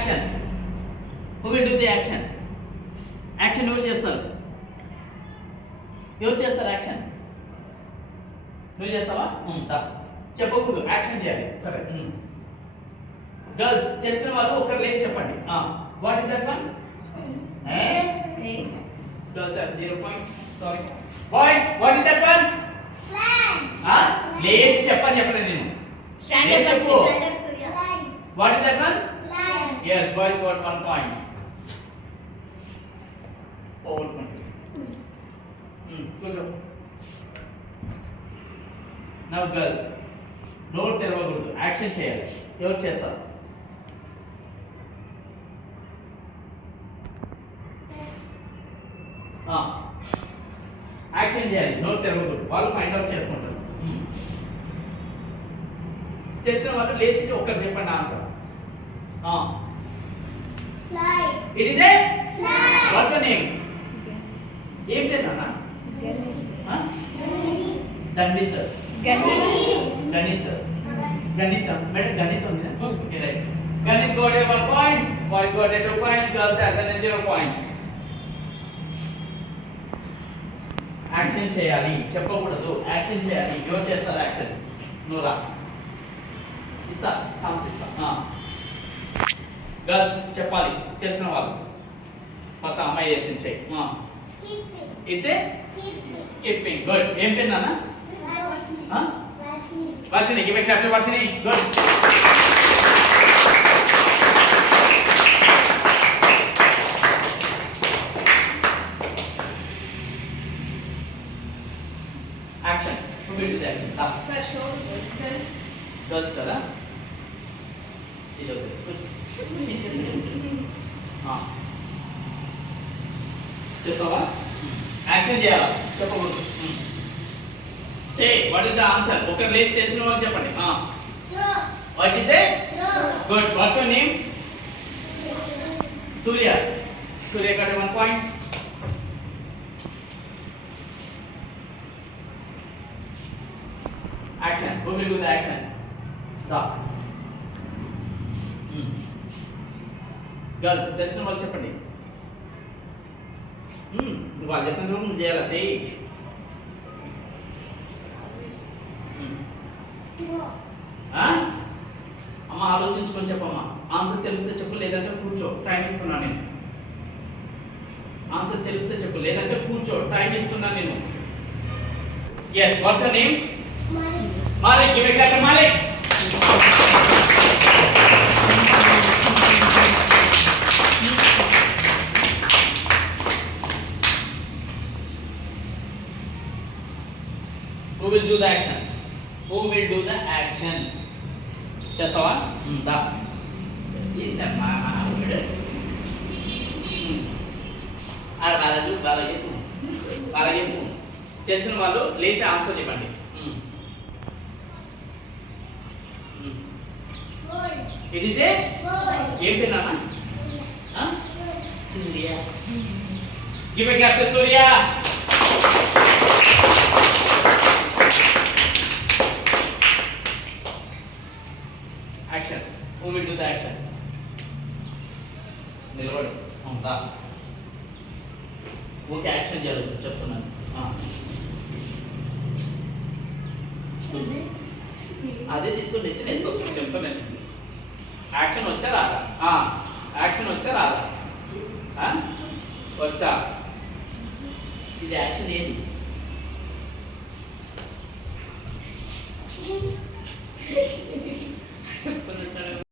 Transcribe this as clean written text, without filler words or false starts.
Action who will do the action action ఎవరు చేస్తారు యాక్షన్ నువ్వు చేస్తావా చెప్పకూడదు యాక్షన్ చేయాలి సరే గర్ల్స్ తెలిసిన వాళ్ళు ఒకరు లేచి చెప్పండి what is that one girls are 0 point sorry boys what is that one లేచి చెప్పండి నేను Stand up, చెప్పు Surya. What is that one yes boys got 1 point powerful కూర్చో now girls నోరు తెరవకూడదు యాక్షన్ చేయాలి ఎవరు చేస్తారు యాక్షన్ చేయాలి నోరు తెరవకూడదు వాళ్ళు ఫైండ్ అవుట్ చేసుకుంటారు తెలిసిన వాళ్ళు లేచి ఒక్కరు చెప్పండి answer it is a what's your name ఏం పేరు నాన్న దండిత గణిత మేడం గణిత ఉంది okay right Ganit got a 1 point boys got a 2 point girls has a 0 point action చేయాలి చెప్పకూడదు యాక్షన్ చేయాలి ఎవరు చేస్తారు యాక్షన్ నూరా ఇస్తా ఛాన్స్ ఇస్తా గర్ల్స్ చెప్పాలి తెలిసిన వాళ్ళు ఫస్ట్ అమ్మాయి చెప్పించాయి ఇట్స్ ఏ స్కిప్పింగ్ గుడ్ ఏం పేరు నాన్న Varshini give a clap to Varshini good action who will do the action Sir, show yourselves. Girls కదా ఇది ఓకే చెప్పవా యాక్షన్ చేయాలా చెప్పకూడదు say what is the answer ఒకరు లేచి తెలిసిన వాళ్ళు చెప్పండి what is a good what's your name Surya got 1 point action who will do the action girls తెలిసిన వాళ్ళు చెప్పండి వాళ్ళు చెప్పిన రూమ్ చేయాలా చెయ్యి అమ్మ ఆలోచించుకొని చెప్పమ్మా ఆన్సర్ తెలిస్తే చెప్పు లేదంటే కూర్చో టైం ఇస్తున్నా నేను ఆన్సర్ తెలిస్తే చెప్పు లేదంటే కూర్చో టైం ఇస్తున్నా నేను yes what's your name Malik give a clap to Malik who will do the action చేసావా దా చిన్నమ్మా బాగా చెప్పు తెలిసిన వాళ్ళు లేచి ఆన్సర్ చెప్పండి ఇట్ ఈస్ ఏ ఏం పేరు Surya give a clap to Surya action who will do the action నిలబడు దా ఓకే యాక్షన్ చేయాలి చెప్తున్నాను అదే తీసుకొని ఎత్తి నేను చూస్తాను చెప్తాను యాక్షన్ వచ్చా రాదా యాక్షన్ వచ్చా రాదా వచ్చా ఇది యాక్షన్ ఏది